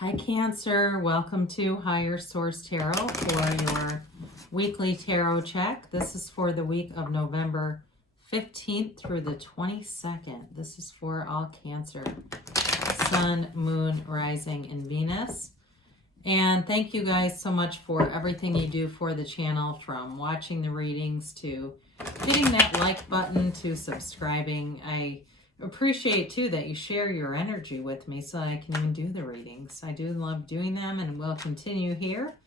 Hi Cancer, welcome to Higher Source Tarot for your weekly tarot check. This is for the week of November 15th through the 22nd. This is for all Cancer, Sun, Moon, Rising, and Venus. And thank you guys so much for everything you do for the channel, from watching the readings to hitting that like button to subscribing. I appreciate too that you share your energy with me so that I can even do the readings. I do love doing them and will continue here.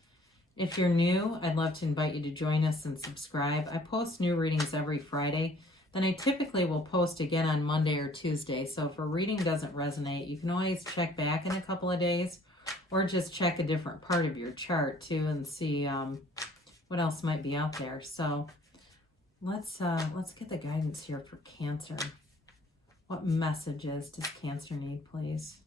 If you're new, I'd love to invite you to join us and subscribe. I post new readings every Friday. Then I typically will post again on Monday or Tuesday. So if a reading doesn't resonate, you can always check back in a couple of days or just check a different part of your chart too and see what else might be out there. So let's get the guidance here for Cancer. What messages does Cancer need, please?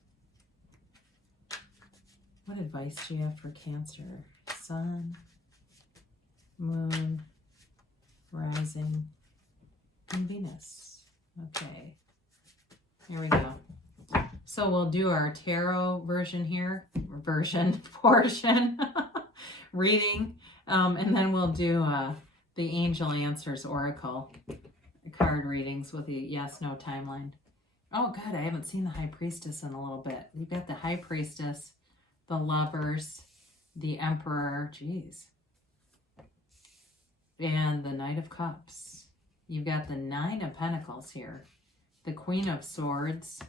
What advice do you have for Cancer? Sun, Moon, Rising, and Venus. Okay, here we go. So we'll do our tarot version here, portion, reading, and then we'll do the Angel Answers Oracle card readings with the yes/no timeline. Oh, good. I haven't seen the High Priestess in a little bit. We've got the High Priestess, the Lovers, the Emperor, and the Knight of Cups. You've got the Nine of Pentacles here, the Queen of Swords,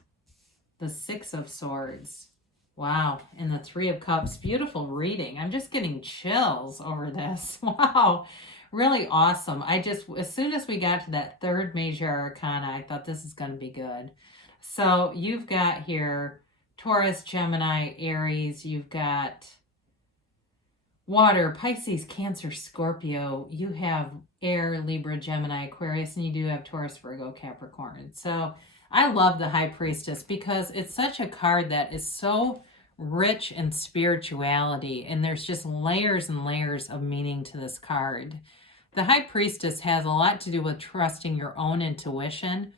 the Six of Swords. Wow. And the Three of Cups. Beautiful reading. I'm just getting chills over this. Wow. Really awesome. As soon as we got to that third major arcana, I thought this is going to be good. So you've got here Taurus, Gemini, Aries. You've got Water, Pisces, Cancer, Scorpio. You have Air, Libra, Gemini, Aquarius, and you do have Taurus, Virgo, Capricorn. So I love the High Priestess because it's such a card that is so rich in spirituality, and there's just layers and layers of meaning to this card. The High Priestess has a lot to do with trusting your own intuition,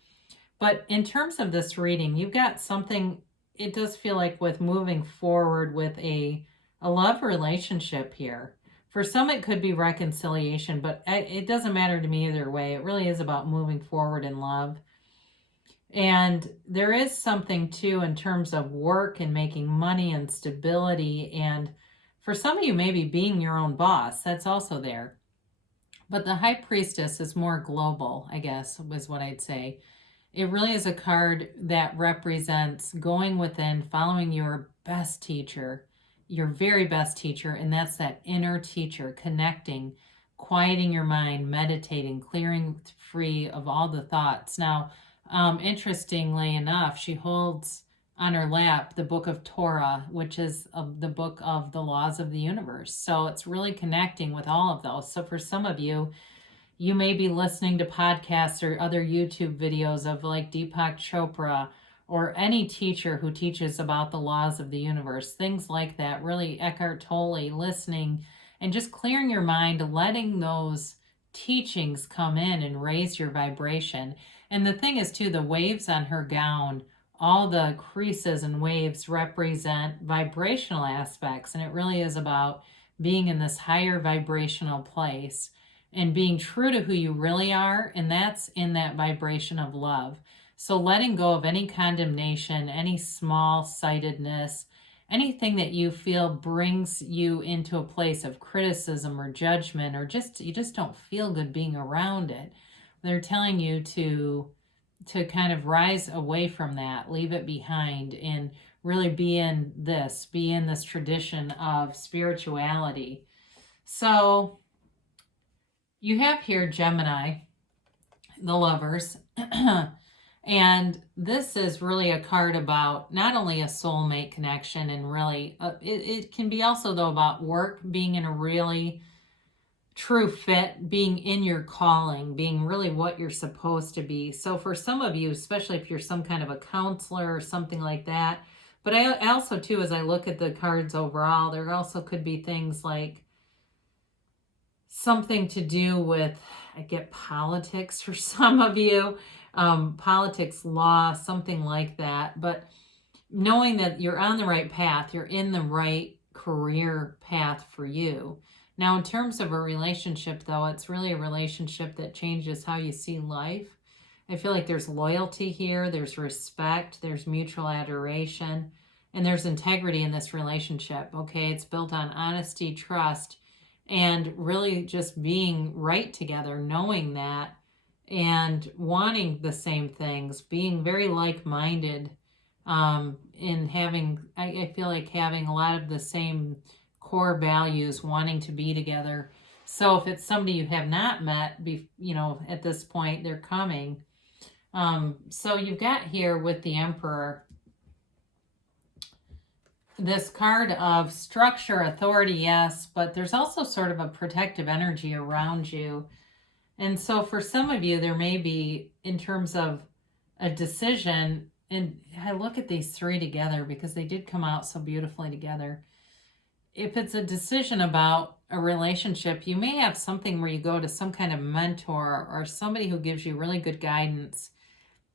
but in terms of this reading, you've got something, it does feel like, with moving forward with a love relationship here. For some, it could be reconciliation, but it doesn't matter to me either way. It really is about moving forward in love. And there is something too in terms of work and making money and stability. And for some of you, maybe being your own boss, that's also there. But the High Priestess is more global, I guess, was what I'd say. It really is a card that represents going within, following your best teacher, your very best teacher, and that's that inner teacher, connecting, quieting your mind, meditating, clearing free of all the thoughts. Now, interestingly enough, she holds on her lap the book of Torah, which is the book of the laws of the universe. So it's really connecting with all of those. So for some of you, you may be listening to podcasts or other YouTube videos of like Deepak Chopra or any teacher who teaches about the laws of the universe, things like that. Really, Eckhart Tolle, listening and just clearing your mind, letting those teachings come in and raise your vibration. And the thing is too, the waves on her gown, all the creases and waves represent vibrational aspects. And it really is about being in this higher vibrational place and being true to who you really are. And that's in that vibration of love. So letting go of any condemnation, any small-sightedness, anything that you feel brings you into a place of criticism or judgment, or you just don't feel good being around it. They're telling you to kind of rise away from that, leave it behind, and really be in this tradition of spirituality. So you have here Gemini, the Lovers, and this is really a card about not only a soulmate connection, and really it can be also though about work, being in a really true fit, being in your calling, being really what you're supposed to be. So for some of you, especially if you're some kind of a counselor or something like that, but I also too, as I look at the cards overall, there also could be things like something to do with, I get politics for some of you, politics, law, something like that. But knowing that you're on the right path, you're in the right career path for you. Now, in terms of a relationship, though, it's really a relationship that changes how you see life. I feel like there's loyalty here, there's respect, there's mutual adoration, and there's integrity in this relationship, okay? It's built on honesty, trust, and really just being right together, knowing that, and wanting the same things, being very like-minded, in having, I feel like having a lot of the same core values, wanting to be together. So if it's somebody you have not met, at this point, they're coming. So you've got here with the Emperor this card of structure, authority, yes, but there's also sort of a protective energy around you. And so for some of you, there may be, in terms of a decision, and I look at these three together because they did come out so beautifully together. If it's a decision about a relationship, you may have something where you go to some kind of mentor or somebody who gives you really good guidance.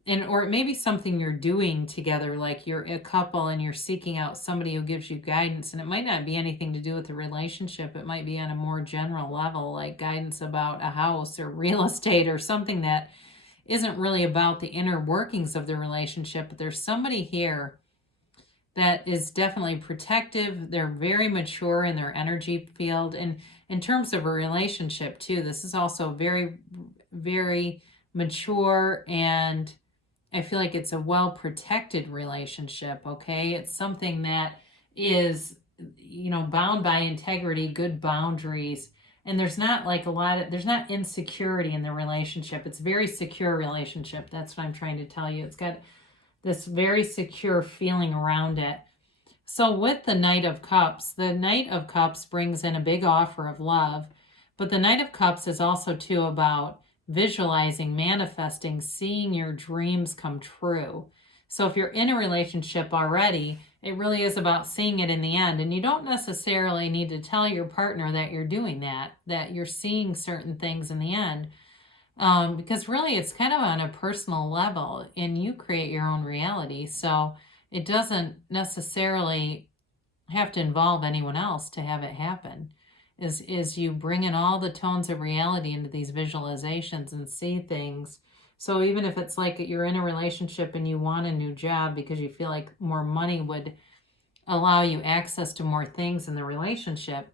Or it may be something you're doing together, like you're a couple and you're seeking out somebody who gives you guidance. And it might not be anything to do with the relationship. It might be on a more general level, like guidance about a house or real estate or something that isn't really about the inner workings of the relationship. But there's somebody here that is definitely protective. They're very mature in their energy field. And in terms of a relationship too, this is also very, very mature, and I feel like it's a well-protected relationship, okay? It's something that is, bound by integrity, good boundaries, and there's not like there's not insecurity in the relationship. It's a very secure relationship. That's what I'm trying to tell you. It's got this very secure feeling around it. So with the Knight of Cups brings in a big offer of love, but the Knight of Cups is also too about visualizing, manifesting, seeing your dreams come true. So if you're in a relationship already, it really is about seeing it in the end. And you don't necessarily need to tell your partner that you're doing that you're seeing certain things in the end. Because really it's kind of on a personal level, and you create your own reality. So it doesn't necessarily have to involve anyone else to have it happen. Is you bring in all the tones of reality into these visualizations and see things. So even if it's like you're in a relationship and you want a new job because you feel like more money would allow you access to more things in the relationship,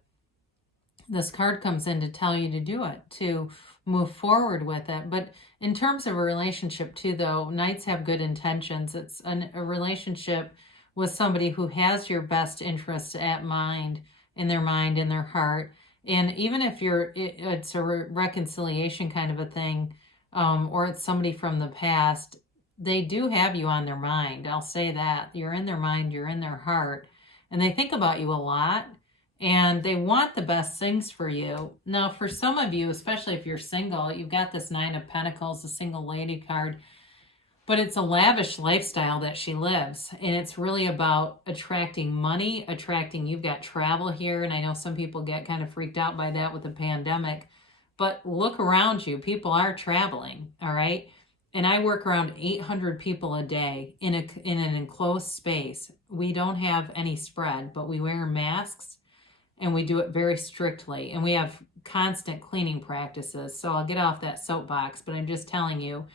this card comes in to tell you to do it, to move forward with it. But in terms of a relationship too, though, Knights have good intentions. It's a relationship with somebody who has your best interests at mind, in their mind, in their heart. And even if it's a reconciliation kind of a thing, or it's somebody from the past, they do have you on their mind. I'll say that. You're in their mind, you're in their heart, and they think about you a lot, and they want the best things for you. Now, for some of you, especially if you're single, you've got this Nine of Pentacles, the single lady card, but it's a lavish lifestyle that she lives. And it's really about attracting money, you've got travel here. And I know some people get kind of freaked out by that with the pandemic, but look around you. People are traveling, all right? And I work around 800 people a day in an enclosed space. We don't have any spread, but we wear masks and we do it very strictly. And we have constant cleaning practices. So I'll get off that soapbox, but I'm just telling you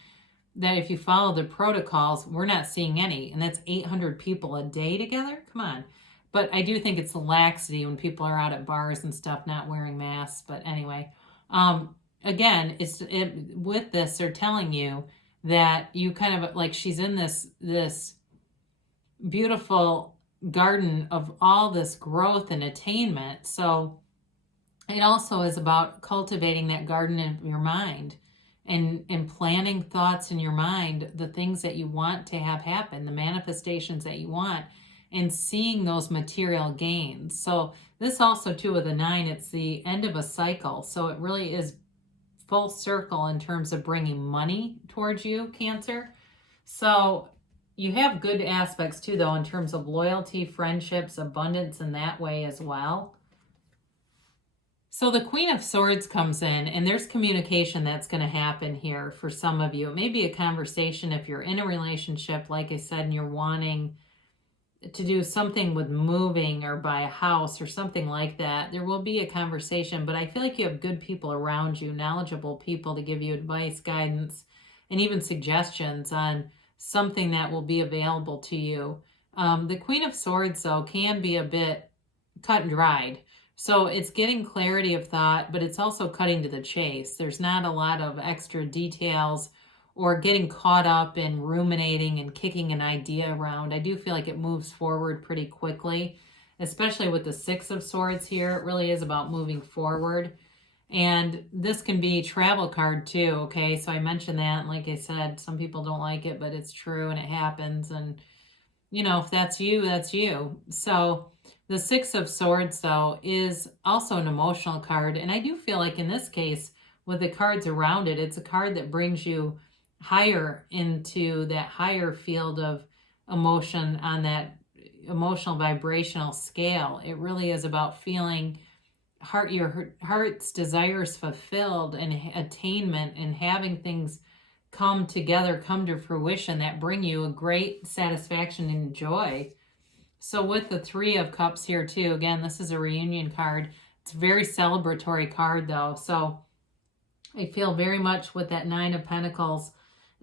that if you follow the protocols, we're not seeing any. And that's 800 people a day together? Come on. But I do think it's the laxity when people are out at bars and stuff not wearing masks. But anyway, again, with this, they're telling you that you kind of, like, she's in this beautiful garden of all this growth and attainment. So it also is about cultivating that garden in your mind, and planting thoughts in your mind, the things that you want to have happen, the manifestations that you want, and seeing those material gains. So this also too with the 9, it's the end of a cycle. So it really is full circle in terms of bringing money towards you, Cancer. So you have good aspects too, though, in terms of loyalty, friendships, abundance in that way as well. So the Queen of Swords comes in, and there's communication that's going to happen here for some of you. It may be a conversation if you're in a relationship, like I said, and you're wanting to do something with moving or buy a house or something like that, there will be a conversation, but I feel like you have good people around you, knowledgeable people to give you advice, guidance, and even suggestions on something that will be available to you. The Queen of Swords, though, can be a bit cut and dried. So it's getting clarity of thought, but it's also cutting to the chase. There's not a lot of extra details or getting caught up in ruminating and kicking an idea around. I do feel like it moves forward pretty quickly, especially with the Six of Swords here. It really is about moving forward. And this can be travel card too, okay? So I mentioned that, like I said, some people don't like it, but it's true and it happens. And, you know, if that's you, that's you. So the Six of Swords, though, is also an emotional card. And I do feel like in this case, with the cards around it, it's a card that brings you higher into that higher field of emotion on that emotional vibrational scale. It really is about feeling your heart's desires fulfilled and attainment and having things come together, come to fruition that bring you a great satisfaction and joy. So with the Three of Cups here too, again, this is a reunion card. It's a very celebratory card though. So I feel very much with that Nine of Pentacles,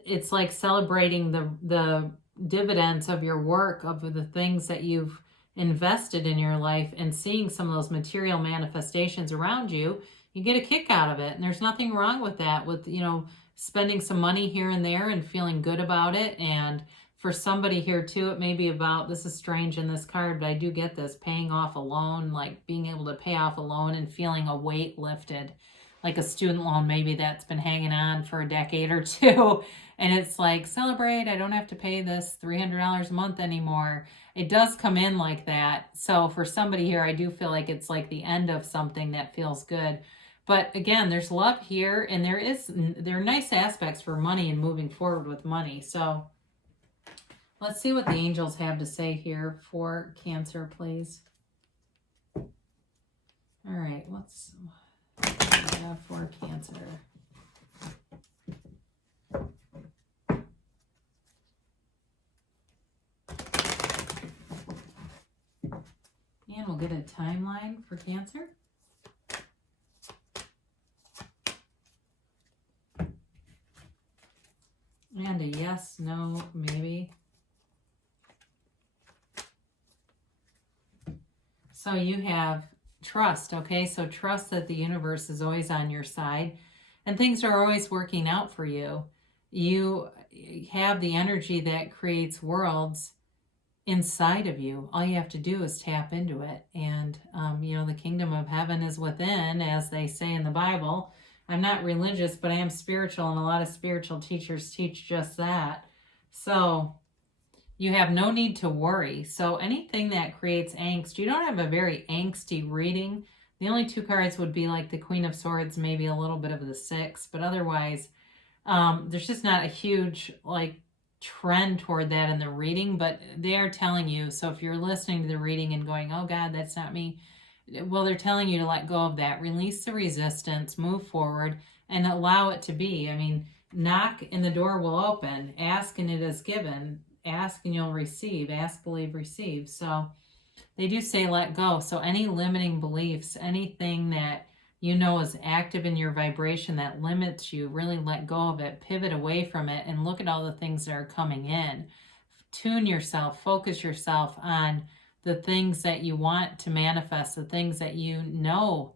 it's like celebrating the dividends of your work, of the things that you've invested in your life, and seeing some of those material manifestations around you. You get a kick out of it, and there's nothing wrong with that, with, you know, spending some money here and there and feeling good about it. And for somebody here too, it may be about, this is strange in this card, but I do get this, paying off a loan, like being able to pay off a loan and feeling a weight lifted, like a student loan maybe that's been hanging on for a decade or two. And it's like, celebrate, I don't have to pay this $300 a month anymore. It does come in like that. So for somebody here, I do feel like it's like the end of something that feels good. But again, there's love here, and there are nice aspects for money and moving forward with money. So let's see what the angels have to say here for Cancer, please. All right, what's we have for Cancer? And we'll get a timeline for Cancer. And a yes, no, maybe. So you have trust, okay? So trust that the universe is always on your side and things are always working out for you. You have the energy that creates worlds inside of you. All you have to do is tap into it. And, you know, the kingdom of heaven is within, as they say in the Bible. I'm not religious, but I am spiritual, and a lot of spiritual teachers teach just that. So you have no need to worry. So anything that creates angst, you don't have a very angsty reading. The only two cards would be like the Queen of Swords, maybe a little bit of the Six, but otherwise, there's just not a huge like trend toward that in the reading, but they are telling you. So if you're listening to the reading and going, oh God, that's not me. Well, they're telling you to let go of that, release the resistance, move forward, and allow it to be. I mean, knock and the door will open. Ask and it is given. Ask and you'll receive. Ask, believe, receive. So they do say let go. So any limiting beliefs, anything that you know is active in your vibration that limits you, really let go of it, pivot away from it, and look at all the things that are coming in. Tune yourself, focus yourself on the things that you want to manifest, the things that you know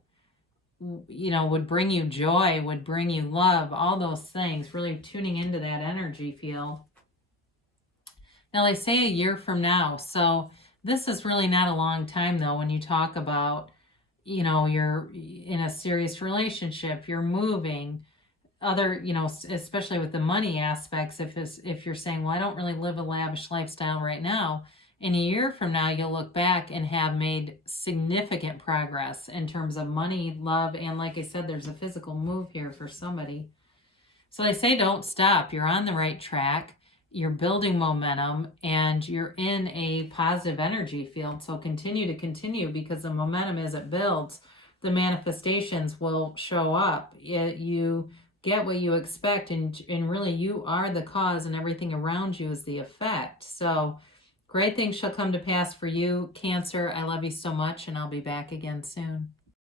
would bring you joy, would bring you love, all those things, really tuning into that energy field. Now they say a year from now, so this is really not a long time though when you talk about, you know, you're in a serious relationship, you're moving, other, you know, especially with the money aspects, if you're saying, well, I don't really live a lavish lifestyle right now, in a year from now, you'll look back and have made significant progress in terms of money, love, and like I said, there's a physical move here for somebody. So I say don't stop. You're on the right track. You're building momentum, and you're in a positive energy field. So continue, because the momentum, as it builds, the manifestations will show up. You get what you expect, and really you are the cause, and everything around you is the effect. So Great things shall come to pass for you, Cancer. I love you so much, and I'll be back again soon.